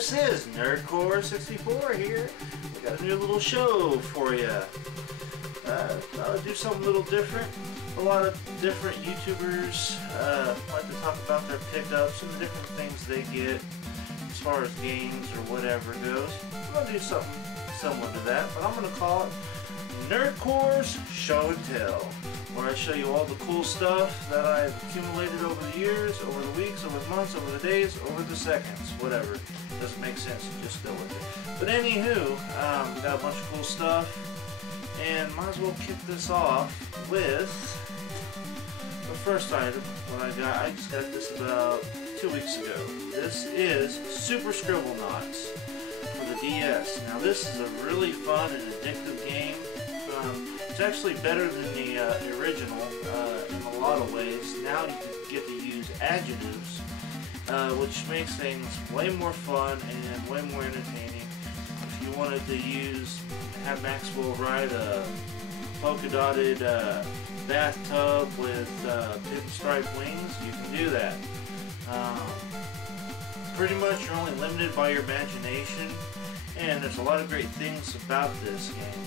This is NerdKore64 here. We got a new little show for you. I'll do something a little different. A lot of different YouTubers like to talk about their pickups and the different things they get as far as games or whatever goes. I'm going to do something similar to that, but I'm going to call it NerdKore's Show and Tell, where I show you all the cool stuff that I've accumulated over the years, over the weeks, over the months, over the days, over the seconds, whatever. Doesn't make sense, just go with it. But anywho, got a bunch of cool stuff, and might as well kick this off with the first item. I just got this about 2 weeks ago. This is Super Scribble Knots for the DS. Now this is a really fun and addictive game. It's actually better than the original in a lot of ways. Now you get to use adjectives, which makes things way more fun and way more entertaining. If you wanted to have Maxwell ride a polka dotted bathtub with pinstripe wings, you can do that. Pretty much you're only limited by your imagination, and there's a lot of great things about this game.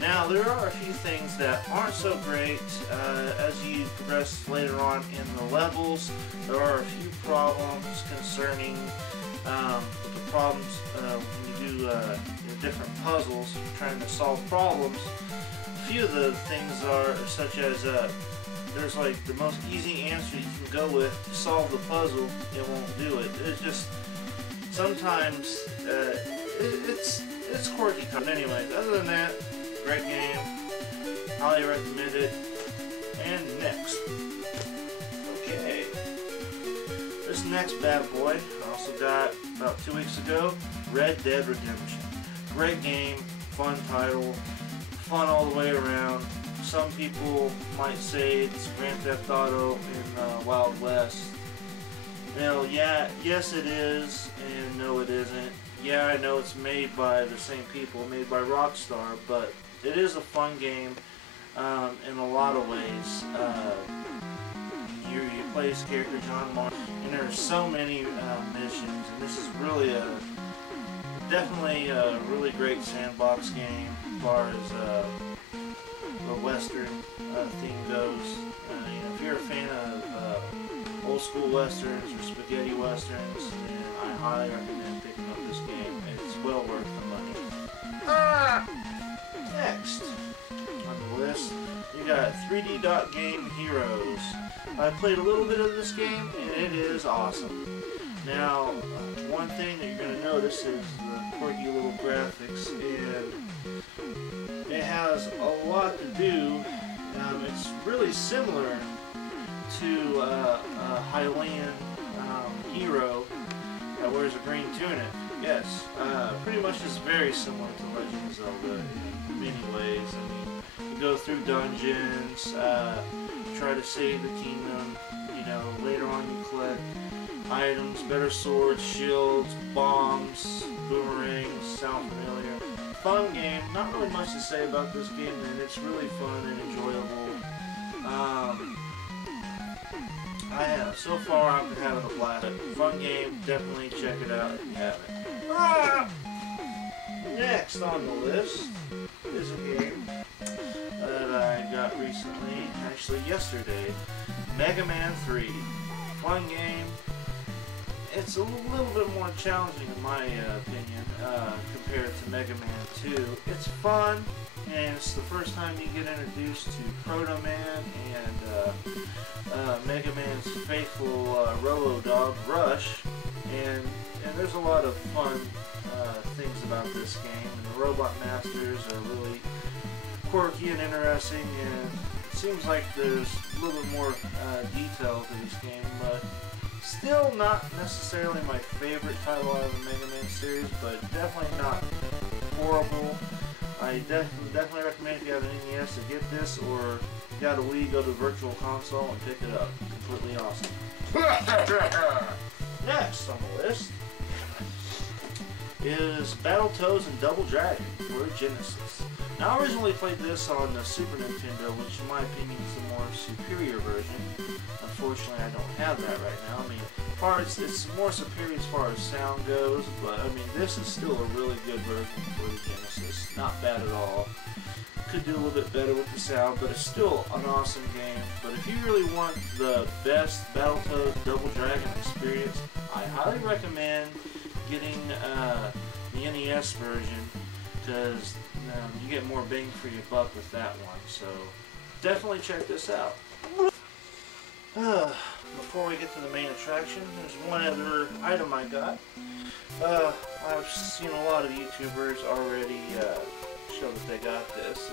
Now, there are a few things that aren't so great as you progress later on in the levels. There are a few problems concerning the problems when you do different puzzles, trying to solve problems. A few of the things are such as there's like the most easy answer you can go with to solve the puzzle, it won't do it. It's just sometimes it's quirky. Anyways, other than that, great game, highly recommend it. And next, okay, this next bad boy I also got about 2 weeks ago, Red Dead Redemption. Great game, fun title, fun all the way around. Some people might say it's Grand Theft Auto in the Wild West. Well, yeah, yes it is, and no it isn't. Yeah, I know it's made by the same people, made by Rockstar, but it is a fun game in a lot of ways. You play as character John Martin, and there are so many missions, and this is really definitely a really great sandbox game as far as the Western theme goes. If you're a fan of old school Westerns or spaghetti Westerns, then I highly recommend picking up this game. It's well worth the money. Next on the list, you got 3D Dot Game Heroes. I played a little bit of this game, and it is awesome. Now, one thing that you're going to notice is the quirky little graphics, and it has a lot to do. It's really similar to a Hylian hero that wears a green tunic. Yes, pretty much is very similar to Legend of Zelda in many ways. I mean, you go through dungeons, try to save the kingdom. Later on you collect items, better swords, shields, bombs, boomerangs. Sound familiar? Fun game. Not really much to say about this game, and it's really fun and enjoyable. So far I've been having a blast. Fun game, definitely check it out if you haven't. Next on the list is a game that I got recently, actually yesterday, Mega Man 3. Fun game. It's a little bit more challenging in my opinion compared to Mega Man 2. It's fun, and it's the first time you get introduced to Proto Man and Mega Man's faithful Robo-Dog, Rush, and there's a lot of fun things about this game, and the Robot Masters are really quirky and interesting, and it seems like there's a little bit more detail to this game, but still not necessarily my favorite title out of the Mega Man series, but definitely not horrible. I definitely recommend if you have an NES to get this, or if you got a Wii, go to Virtual Console and pick it up. Completely awesome. Next on the list is Battletoads and Double Dragon for Genesis. Now, I originally played this on the Super Nintendo, which in my opinion is the more superior version. Unfortunately, I don't have that right now. I mean, parts, it's more superior as far as sound goes, but I mean, this is still a really good version for the Genesis. Not bad at all. Could do a little bit better with the sound, but it's still an awesome game. But if you really want the best Battletoads Double Dragon experience, I highly recommend getting the NES version, because you get more bang for your buck with that one. So definitely check this out. Before we get to the main attraction, there's one other item I got. I've seen a lot of YouTubers already show that they got this,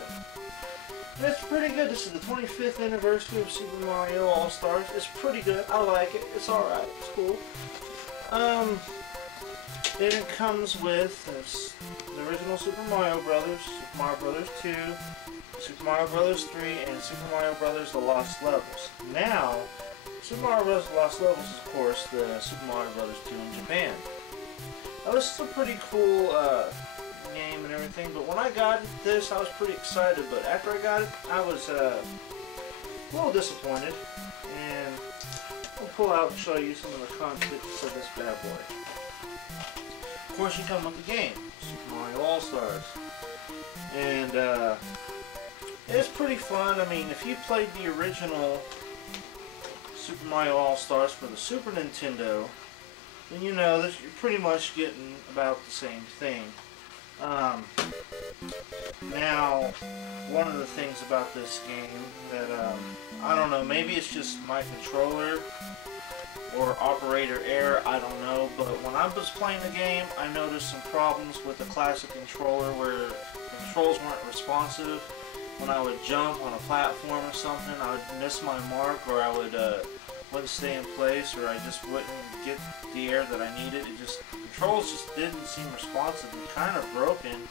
and it's pretty good. This is the 25th anniversary of Super Mario All-Stars. It's pretty good. I like it. It's alright. It's cool. It comes with the original Super Mario Brothers, Super Mario Brothers 2, Super Mario Brothers 3, and Super Mario Brothers The Lost Levels. Now, Super Mario Bros. The Lost Levels is, of course, the Super Mario Brothers 2 in Japan. Now, this is a pretty cool game and everything, but when I got this, I was pretty excited, but after I got it, I was a little disappointed, and I'll pull out and show you some of the contents of this bad boy. Of course, you come with the game, Super Mario All-Stars, and it's pretty fun. I mean, if you played the original Super Mario All-Stars for the Super Nintendo, then you know that you're pretty much getting about the same thing. Now, one of the things about this game that, I don't know, maybe it's just my controller or operator error, I don't know, but when I was playing the game, I noticed some problems with the classic controller where the controls weren't responsive. When I would jump on a platform or something, I would miss my mark, or I wouldn't stay in place, or I just wouldn't get the air that I needed. The controls just didn't seem responsive and kind of broken,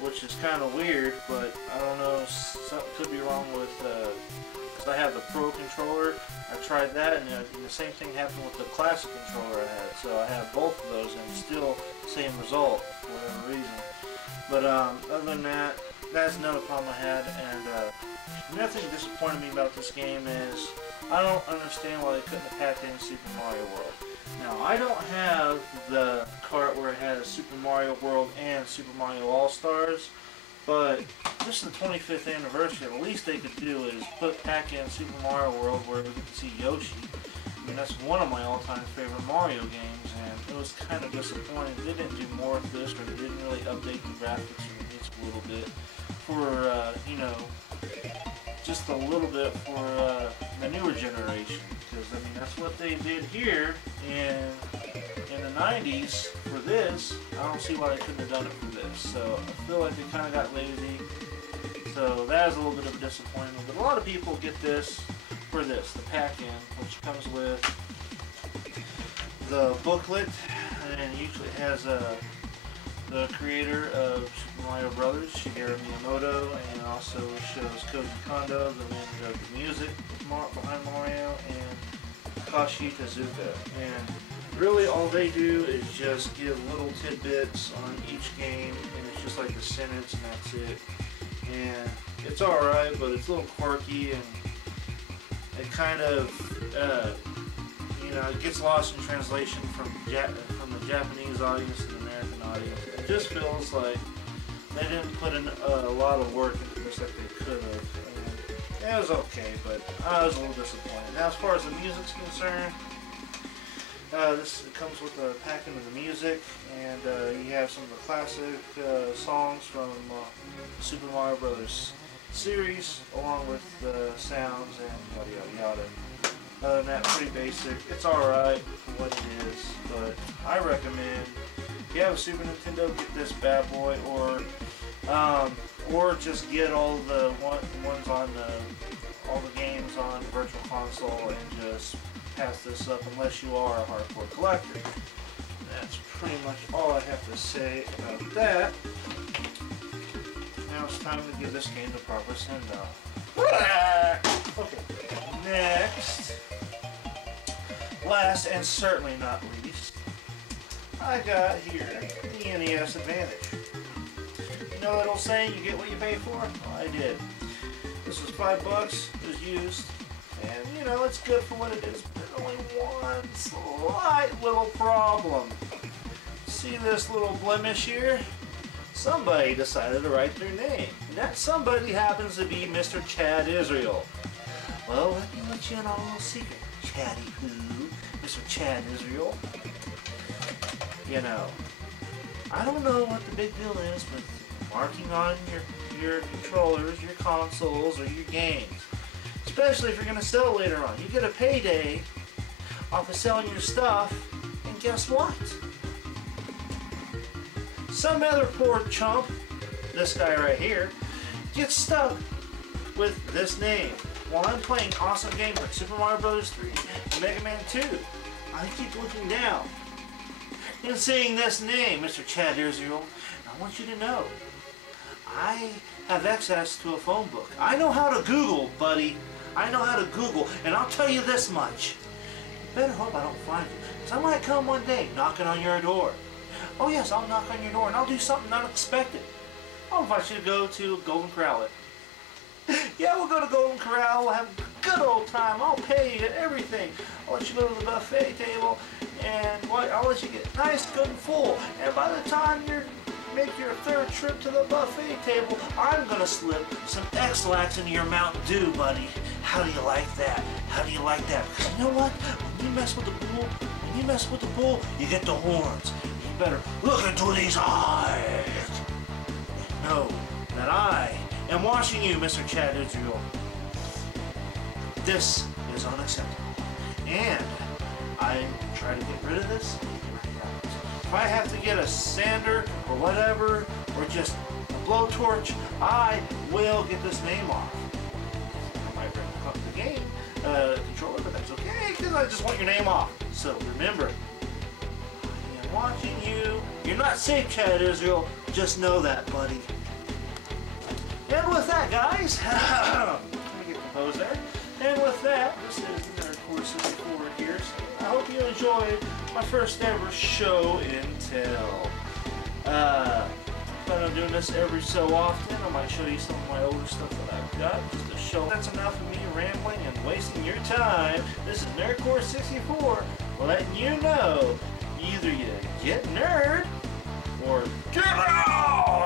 which is kind of weird, but I don't know, something could be wrong with, because I have the Pro controller. I tried that, and the same thing happened with the classic controller I had, so I have both of those, and still same result for whatever reason. But other than that, that's another problem I had, and another thing that disappointed me about this game is I don't understand why they couldn't have packed in Super Mario World. Now, I don't have the cart where it has Super Mario World and Super Mario All-Stars, but this is the 25th anniversary. The least they could do is pack in Super Mario World where we could see Yoshi. I mean, that's one of my all-time favorite Mario games, and it was kind of disappointing. They didn't do more with this, or they didn't really update the graphics or the music a little bit for, you know, just a little bit for the newer generation, because I mean that's what they did here in the 90s for this. I don't see why they couldn't have done it for this, so I feel like they kind of got lazy, so that is a little bit of a disappointment. But a lot of people get this for this, the pack-in, which comes with the booklet, and it usually has the creator of Super Mario Brothers, Shigeru Miyamoto, and also shows Koji Kondo, the man of the music behind Mario, and Kashi Tezuka. And really all they do is just give little tidbits on each game, and it's just like a sentence and that's it. And it's alright, but it's a little quirky, and it kind of, you know, it gets lost in translation from the Japanese audience to the American audience. It just feels like they didn't put in a lot of work into this like they could have. And it was okay, but I was a little disappointed. Now, as far as the music's concerned, it comes with a packet of the music, and you have some of the classic songs from the Super Mario Brothers series, along with the sounds and yada yada yada. Other than that, pretty basic. It's alright for what it is, but I recommend if you have a Super Nintendo, get this bad boy, or just get all the ones on all the games on Virtual Console and just pass this up, unless you are a hardcore collector. That's pretty much all I have to say about that. Now it's time to give this game the proper send-off. Okay, next, last and certainly not least, I got here the NES Advantage. You know that old saying, you get what you pay for? Well, I did. This was $5, it was used, and you know, it's good for what it is, but only one slight little problem. See this little blemish here? Somebody decided to write their name. And that somebody happens to be Mr. Chad Israel. Well, let me let you in on a little secret, Chatty Poo, Mr. Chad Israel. You know, I don't know what the big deal is with marking on your controllers, your consoles, or your games. Especially if you're going to sell it later on. You get a payday off of selling your stuff, and guess what? Some other poor chump, this guy right here, gets stuck with this name. While I'm playing awesome games like Super Mario Bros. 3 and Mega Man 2, I keep looking down and seeing this name, Mr. Chad Israel. And I want you to know, I have access to a phone book. I know how to Google, buddy. I know how to Google, and I'll tell you this much. You better hope I don't find you, because I might come one day knocking on your door. Oh yes, I'll knock on your door, and I'll do something unexpected. I'll invite you to go to Golden Corral. Yeah, we'll go to Golden Corral, we'll have a good old time, I'll pay you everything. I'll let you go to the buffet table, and I'll let you get nice, good, and full. And by the time you make your third trip to the buffet table, I'm going to slip some X-Lax into your Mountain Dew, buddy. How do you like that? How do you like that? Because you know what? When you mess with the bull, you get the horns. You better look into these eyes and know that I am watching you, Mr. Chad Israel. This is unacceptable. And I try to get rid of this. If I have to get a sander or whatever, or just a blowtorch, I will get this name off. I might bring up the game controller, but that's okay, because I just want your name off. So remember, I am watching you. You're not safe, Chad Israel. Just know that, buddy. And with that, guys, let me get composed there. And with that, this is the NerdKore64 here. So I hope you enjoyed my first ever show and tell. But I'm doing this every so often. I might show you some of my older stuff that I've got, just to show that's enough of me rambling and wasting your time. This is NerdKore64 letting you know either you get nerd or get out!